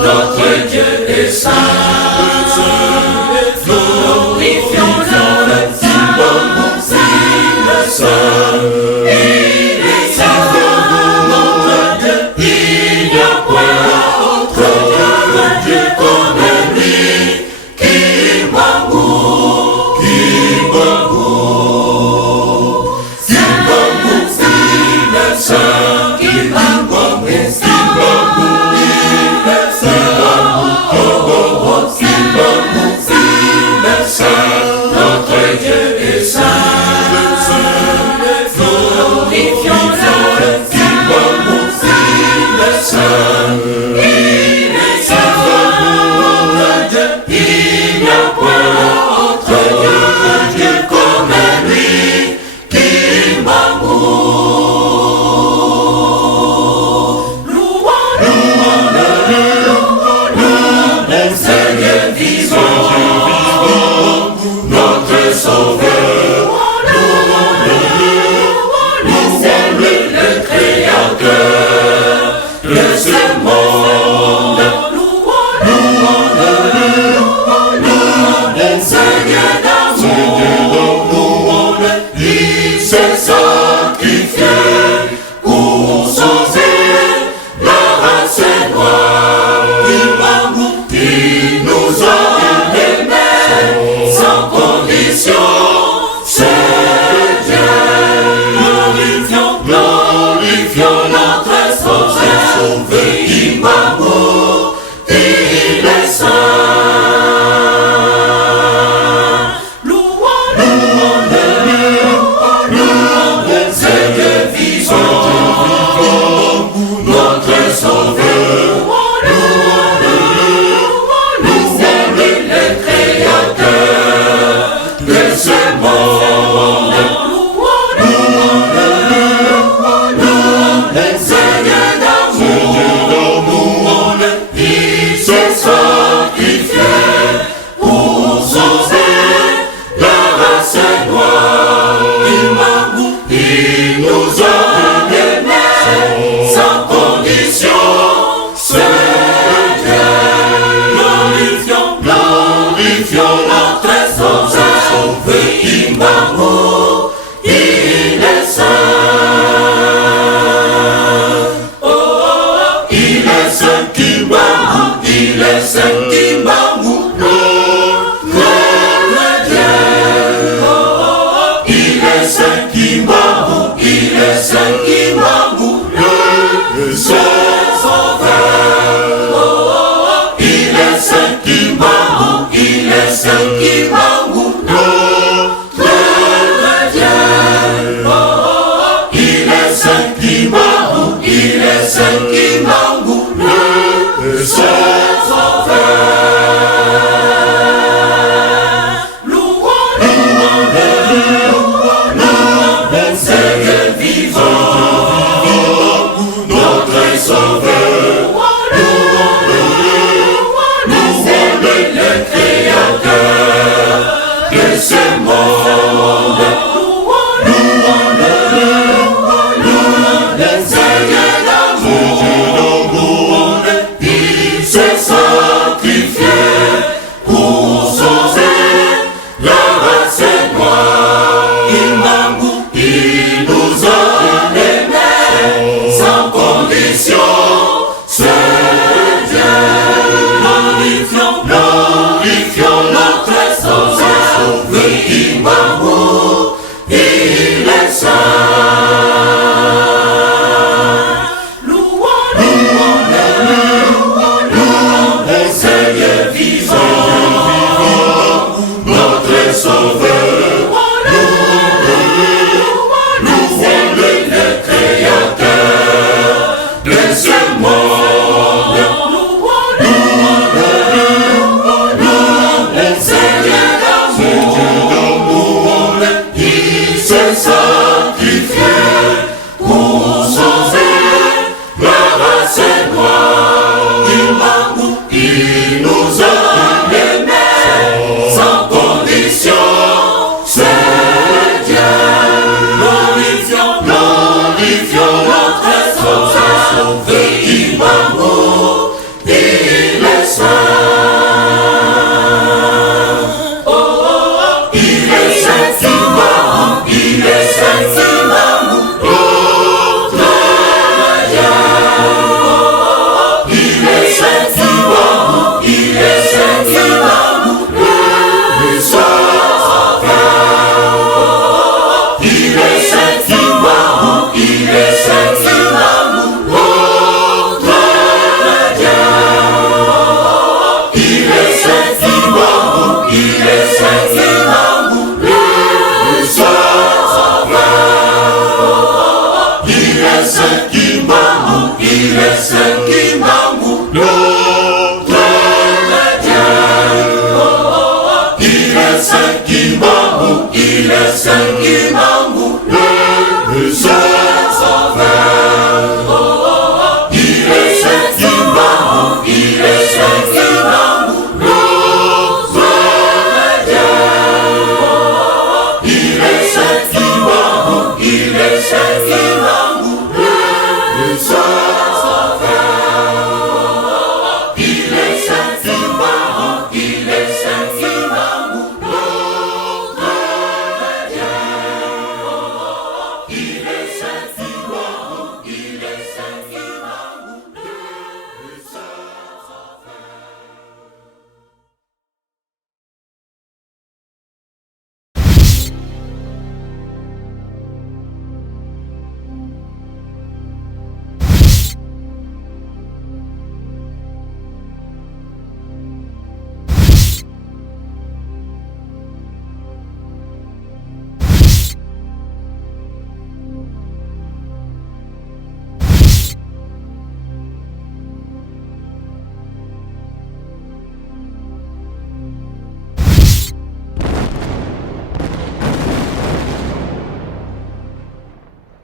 Notre Dieu est saint, glorifions le saint, le saint, il est saint, notre Dieu, il n'y a point autre Dieu comme lui, qui m'amour, le saint, qui m'amour, notre Dieu est saint, glorifions le saint, il est saint, notre Dieu, il n'y a point autre Dieu comme lui, qui m'amour. Louons Seigneur vivant, notre Sauveur, louons-le, le Créateur de ce monde. Louons-le, Seigneur d'amour, louons-le, il s'est sacrifié pour sauver la race noire. Il nous a aimés sans condition, c'est Dieu. Glorifions notre Sauveur, il m'amour, il est saint. Louons-le, Seigneur vivant, notre Sauveur. Il nous a aimés sans condition, c'est Dieu. Glorifions notre Sauveur, il m'amour, il est saint. Oh, il est saint qui m'amour, il est saint qui m'amour. Il est saint qui m'amour, le Sauveur. Il est saint qui m'amour, il est saint qui m'amour, le Dieu. Il est saint qui m'amour, il est saint qui m'amour, le Sauveur. Seigneur vivant, notre Sauveur, louons-le, le Créateur de ce monde. Louons-le, Seigneur d'amour, il s'est sacrifié pour sauver la race noire. Il nous a aimés sans condition, c'est Dieu. Glorifions notre Sauveur, il m'amour, il est saint. Louons-le, Seigneur vivant, notre Sauveur. Sacrifié pour sauver la race noire. Il nous a aimés sans il est saint Kimbangu, le sauveur. Il est saint Kimbangu, il est saint Kimbangu, notre Dieu. Il est saint Kimbangu, il est saint Kimbangu.